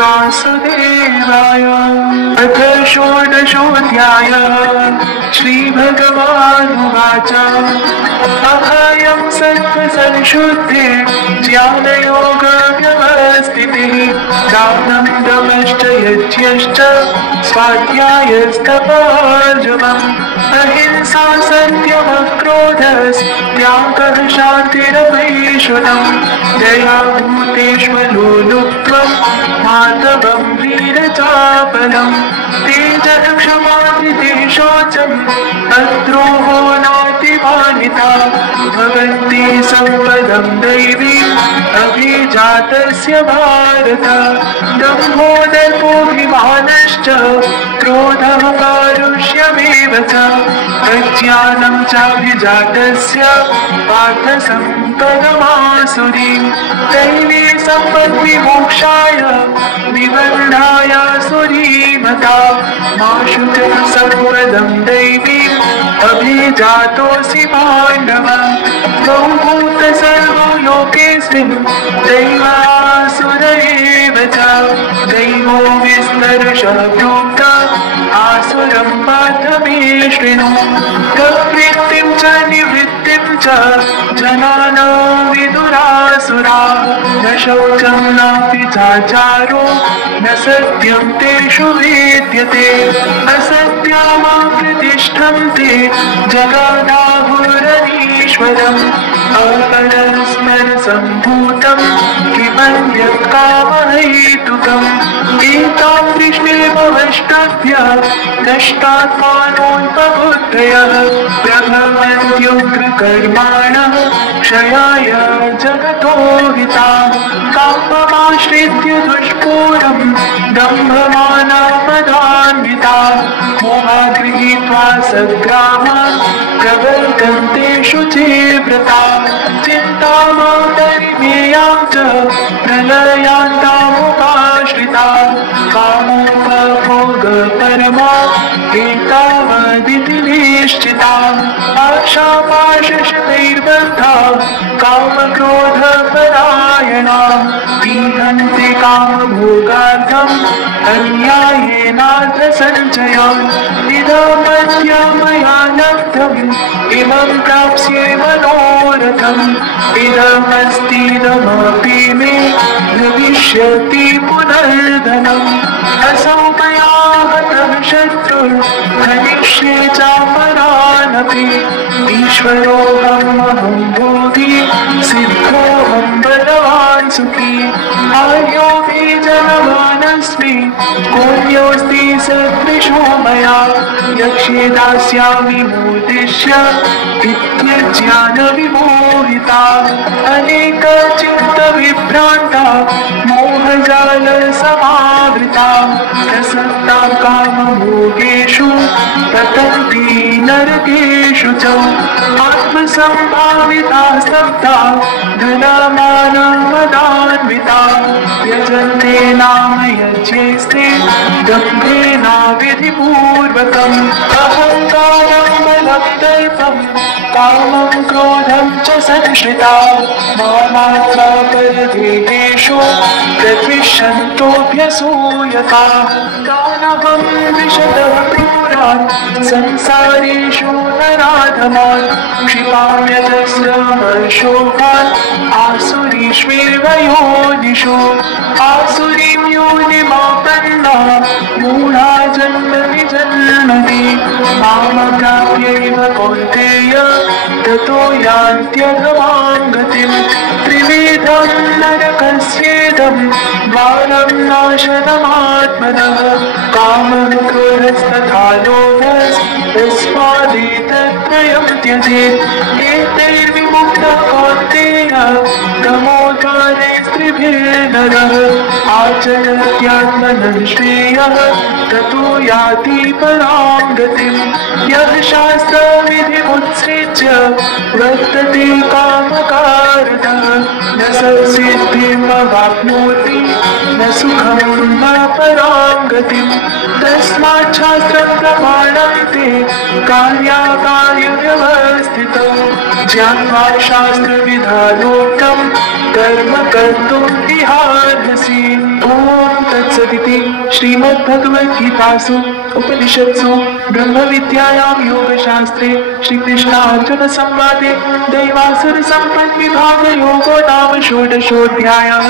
वासुदेवाय। अथ षोडशोऽध्यायः। श्रीभगवानुवाच अभयं सत्त्वसंशुद्धे ज्ञानयोगव्यवस्थितिः दानं दमश्च यज्ञश्च स्वाध्यायस्तपार्जवम् अहिंसा सत्यमक्रोधस्त्यागः शान्तिरपैशुनम् दया भूतेष्वलोलुप्त्वं माधवं वीरचापलम् तेजः क्षमा धृतिः शौचम् अद्रोहो नातिमानिता भवन्ति सम्पदं दैवीम् अभिजातस्य भारत दम्भो दर्पोऽभिमानश्च क्रोधः पारुष्यमेव च अज्ञानं चाभिजातस्य पार्थसम्पदमासुरीं दैवी सम्पद्विमोक्षाय निबन्धाय सुरीमता मा शुचः सम्पदं दैवीम् अभिजातोऽसि पाण्डव बहुभूत सर्वो लोकेऽस्मिन् दैवासुर एव च दैवो विस्तरशः प्रोक्त आसुरं पार्थ मे शृणु प्रवृत्तिं च निवृत्तिं च जनाना विदुरासुरा न शौचं नापि चाचारो न सत्यं तेषु विद्यते असत्यामाप्रतिष्ठन्ते जगदाहुरनीश्वरम् अपरस्परसम्भूतं किमन्यत् कामहेतुकम् एतां वृष्णिमवष्टभ्य नष्टात्मानोऽल्पबुद्धयः प्रभवन्त्युग्रकर्माणः क्षयाय जगतो हिताः काममाश्रित्य दुष्पूरं दम्भमानमदान्विताः मोहात् गृहीत्वा सद्ग्रामान् प्रवर्तन्ते शुचिव्रताः चिन्तामातरिमेयां च प्रलयान्तामुपाश्रिताः कामोपभोगपरमा एतावदिति निश्चिताः आशापाशशतैर्बद्धाः कामक्रोधपरायणाः ईहन्ति कामभोगार्थम् अन्यायेनार्थसञ्चयान् इदमद्य मया लब्धम् इमं प्राप्स्ये मनोरथम् इदमस्तीदमपि मे भविष्यति पुनर्धनम् असौ मया हतः शत्रुर्हनिष्ये चापरानपि ईश्वरोऽहमहं बोधि सिद्धोऽहं बलवान् सुखी आर्योऽपि जनवानस्मि कोऽन्योऽस्ति सदृशो मया यक्ष्ये दास्यामि मोदिष्य इत्यज्ञानविमोहिता अनेकचित्तविभ्रान्ता मोहजालसमावृता प्रसक्ता कामभोगेषु पतन्ति नरकेषु च आत्मसम्भाविता स्तब्धा धनमानमदान्विता यजन्ते नाम यज्ञैस्ते दम्भेनाविधिपूर्वकम् अहङ्कारं बलं दर्पं कामं क्रोधं च संश्रिता मामात्मपरदेहेषु प्रद्विषन्तोऽभ्यसूयता दानवं विशतः क्रूरान् संसारेषु नराधमान् क्षिपाम्यतस्रमशोभान् आसुरीष्वेव योनिषु आसुरीं योनिमापन्ना मूढा जन्मनि जन्मनि मामप्राप्यैव कौन्तेय ततो यान्त्यधमां गतिम् त्रिविधं नरकस्येदं द्वारं नाशनमात्मनः कामं क्रोधस्तथा लोभस्तस्मादेतत्त्रयं त्यजेत् एतैर्विमुक्तः कौन्तेय तमोद्वारैस्त्रिभिर्नरः आचरत्यात्मनं श्रेयः ततो याति परां गतिम् यः शास्त्रविधिमुत्सृज्य वर्तते कामकारतः न स सिद्धिमवाप्नोति न सुखं न परां गतिम् तस्मात् शास्त्रं प्रमाणं ते कार्याकार्यव्यवस्थितौ ज्ञात्वा शास्त्रविधानोक्तं कर्म कर्तुम् इहार्हसि। ॐ तत्सदिति श्रीमद्भगवद्गीतासु उपनिषत्सु ब्रह्मविद्यायां योगशास्त्रे श्रीकृष्णार्जुनसंवादे दैवासुरसम्पद्विभागयोगो नाम षोडशोऽध्यायः।